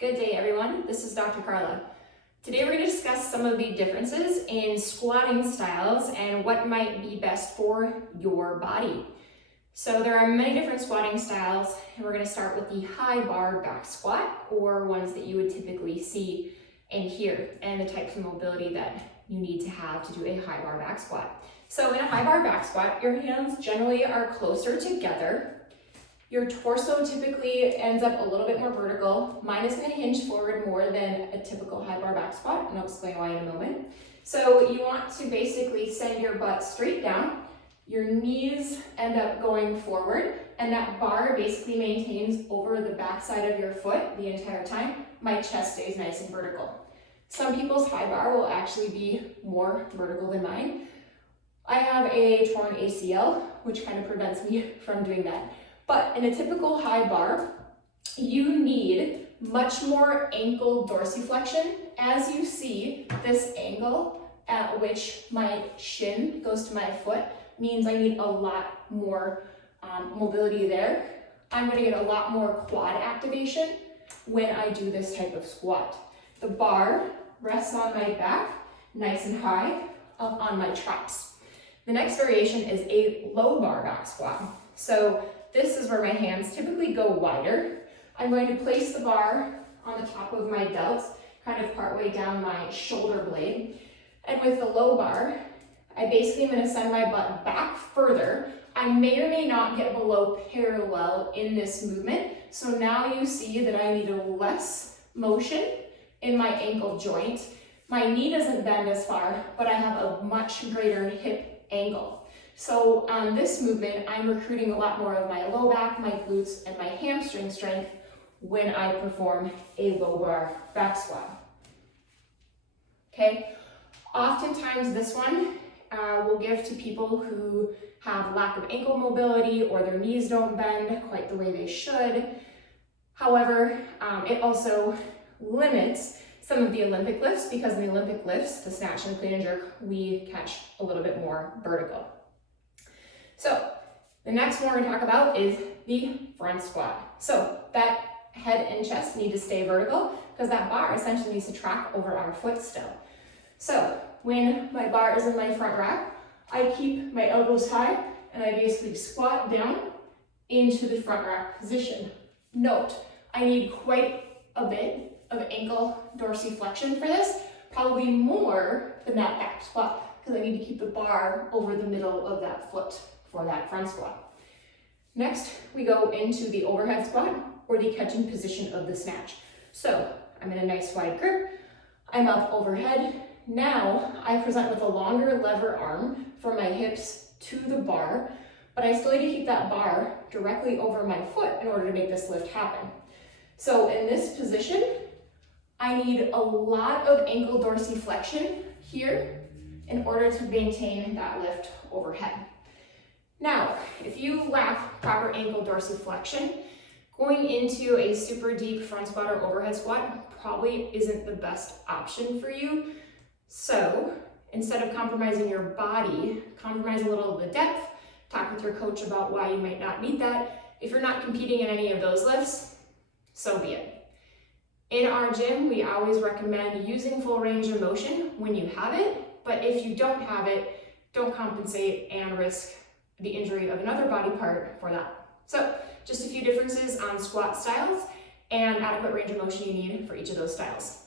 Good day, everyone. This is Dr. Carla. Today we're going to discuss some of the differences in squatting styles and what might be best for your body. So there are many different squatting styles, and we're going to start with the high bar back squat, or ones that you would typically see and hear, and the types of mobility that you need to have to do a high bar back squat. So in a high bar back squat, your hands generally are closer together. Your torso typically ends up a little bit more vertical. Mine is going to hinge forward more than a typical high bar back squat, and I'll explain why in a moment. So you want to basically send your butt straight down. Your knees end up going forward, and that bar basically maintains over the back side of your foot the entire time. My chest stays nice and vertical. Some people's high bar will actually be more vertical than mine. I have a torn ACL, which kind of prevents me from doing that. But in a typical high bar, you need much more ankle dorsiflexion. As you see, this angle at which my shin goes to my foot means I need a lot more mobility there. I'm going to get a lot more quad activation when I do this type of squat. The bar rests on my back, nice and high, up on my traps. The next variation is a low bar back squat. So this is where my hands typically go wider. I'm going to place the bar on the top of my delts, kind of partway down my shoulder blade. And with the low bar, I basically am going to send my butt back further. I may or may not get below parallel in this movement. So now you see that I need a less motion in my ankle joint. My knee doesn't bend as far, but I have a much greater hip angle. So on this movement, I'm recruiting a lot more of my low back, my glutes, and my hamstring strength when I perform a low bar back squat. Okay, oftentimes this one we'll give to people who have lack of ankle mobility or their knees don't bend quite the way they should. However, it also limits some of the Olympic lifts, because in the Olympic lifts, the snatch and clean and jerk, we catch a little bit more vertical. So the next one we're going to talk about is the front squat. So that head and chest need to stay vertical because that bar essentially needs to track over our foot still. So when my bar is in my front rack, I keep my elbows high and I basically squat down into the front rack position. Note, I need quite a bit of ankle dorsiflexion for this, probably more than that back squat, because I need to keep the bar over the middle of that foot for that front squat. Next, we go into the overhead squat, or the catching position of the snatch. So I'm in a nice wide grip, I'm up overhead. Now I present with a longer lever arm from my hips to the bar, but I still need to keep that bar directly over my foot in order to make this lift happen. So in this position, I need a lot of ankle dorsiflexion here in order to maintain that lift overhead. Now, if you lack proper ankle dorsiflexion, going into a super deep front squat or overhead squat probably isn't the best option for you. So instead of compromising your body, compromise a little of the depth, talk with your coach about why you might not need that. If you're not competing in any of those lifts, so be it. In our gym, we always recommend using full range of motion when you have it, but if you don't have it, don't compensate and risk the injury of another body part for that. So just a few differences on squat styles and adequate range of motion you need for each of those styles.